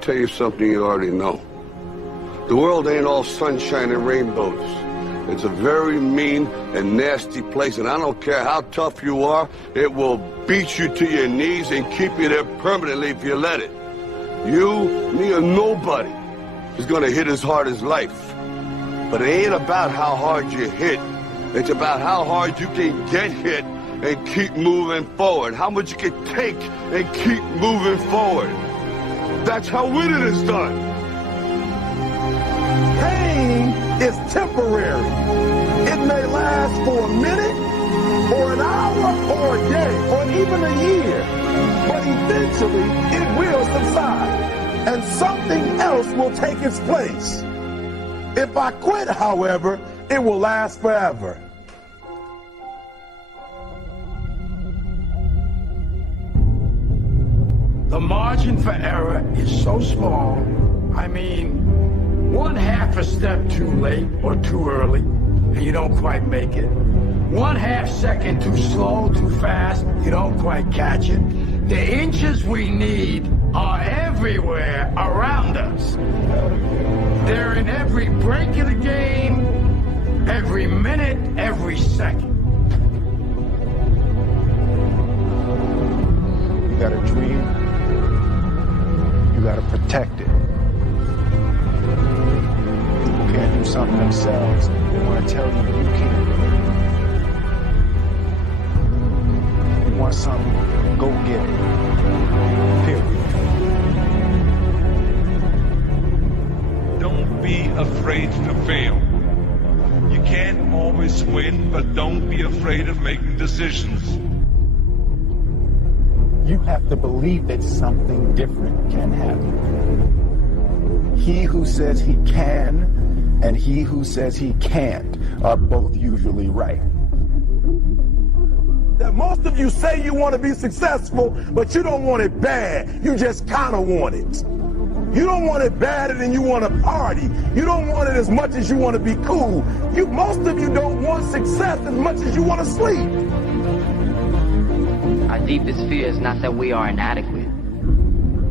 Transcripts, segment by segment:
tell you something you already know. The world ain't all sunshine and rainbows. It's a very mean and nasty place, and I don't care how tough you are, it will beat you to your knees and keep you there permanently if you let it. You, me, or nobody is gonna hit as hard as life. But it ain't about how hard you hit. It's about how hard you can get hit and keep moving forward. How much you can take and keep moving forward. That's how winning is done. Pain is temporary. It may last for a minute, or an hour, or a day, or even a year. But eventually, it will subside, and something else will take its place. If I quit, however, it will last forever. The margin for error is so small. I mean, 1/2 step too late or too early, and you don't quite make it. 1/2 second too slow, too fast, you don't quite catch it. The inches we need are everywhere around us. They're in every break of the game, every minute, every second. You got a dream, you got to protect it. People can't do something themselves. They want to tell you you can't. You want something, go get it. Period. Don't be afraid to fail. You can't always win, but don't be afraid of making decisions. You have to believe that something different can happen. He who says he can and he who says he can't are both usually right. That most of you say you want to be successful, but you don't want it bad. You just kind of want it. You don't want it badder than you want to party. You don't want it as much as you want to be cool. Most of you don't want success as much as you want to sleep. Our deepest fear is not that we are inadequate.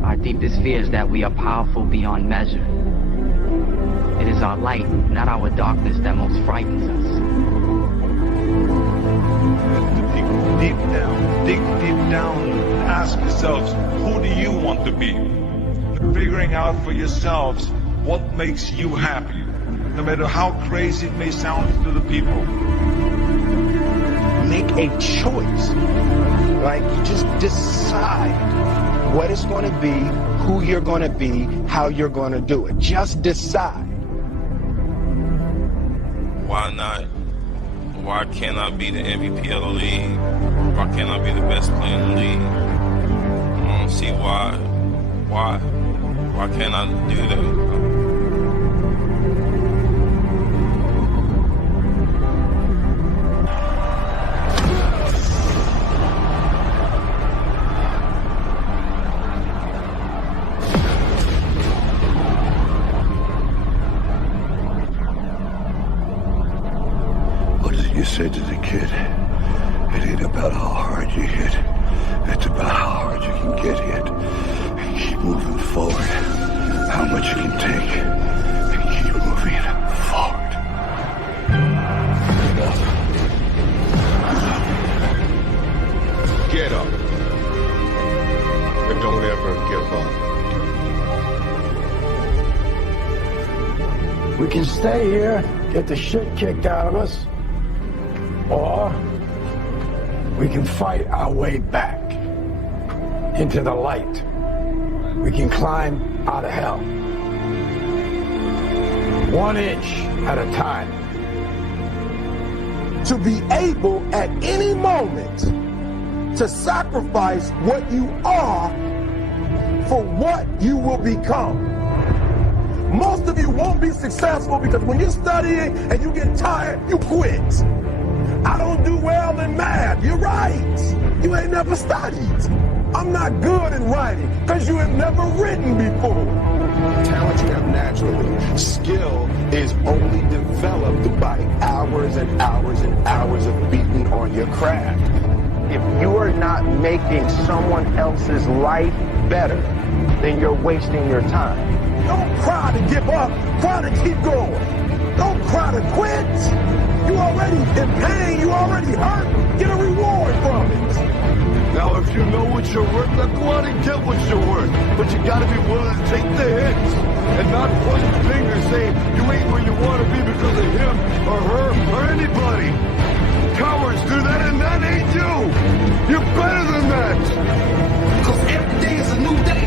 Our deepest fear is that we are powerful beyond measure. It is our light, not our darkness, that most frightens us. Deep down, ask yourselves, who do you want to be? Figuring out for yourselves what makes you happy, no matter how crazy it may sound to the people. Make a choice. Like, you just decide what it's going to be, who you're going to be, how you're going to do it. Just decide. Why not? Why can't I be the MVP of the league? Why can't I be the best player in the league? I don't see why. Why can't I do that? You said to the kid, it ain't about how hard you hit. It's about how hard you can get hit. And keep moving forward. How much you can take. And keep moving forward. Get up. And don't ever give up. We can stay here, get the shit kicked out of us, or we can fight our way back into the light. We can climb out of hell. 1 inch at a time. To be able at any moment to sacrifice what you are for what you will become. Most of you won't be successful because when you're studying and you get tired, you quit. I don't do well in math. You're right. You ain't never studied. I'm not good in writing because you have never written before. Talent you have naturally. Skill is only developed by hours and hours and hours of beating on your craft. if you are not making someone else's life better, then you're wasting your time. Don't cry to give up. Cry to keep going. Don't cry to quit. You already in pain. You already hurt. Get a reward from it. Now, if you know what you're worth, then go out and get what you're worth. But you gotta be willing to take the hits and not point the finger saying you ain't where you want to be because of him or her or anybody. Cowards do that, and that ain't you. You're better than that. Because every day is a new day.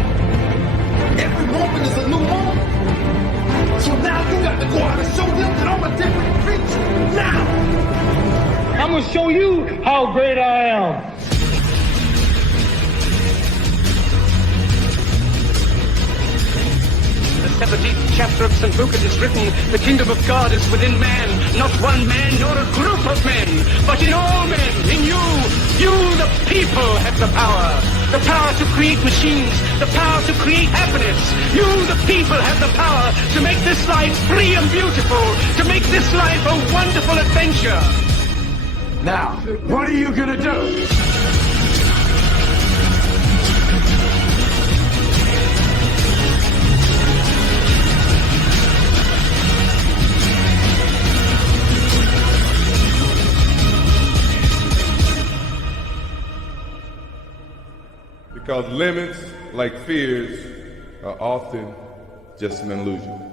Every moment is a new moment. So now you got to go out and show them that I'm a different creature. Now. I'm going to show you how great I am. The 17th chapter of St. Luke it is written, the kingdom of God is within man, not one man nor a group of men, but in all men, in you. You, the people, have the power to create machines, the power to create happiness. You, the people, have the power to make this life free and beautiful, to make this life a wonderful adventure. Now, what are you gonna do? Because limits, like fears, are often just an illusion.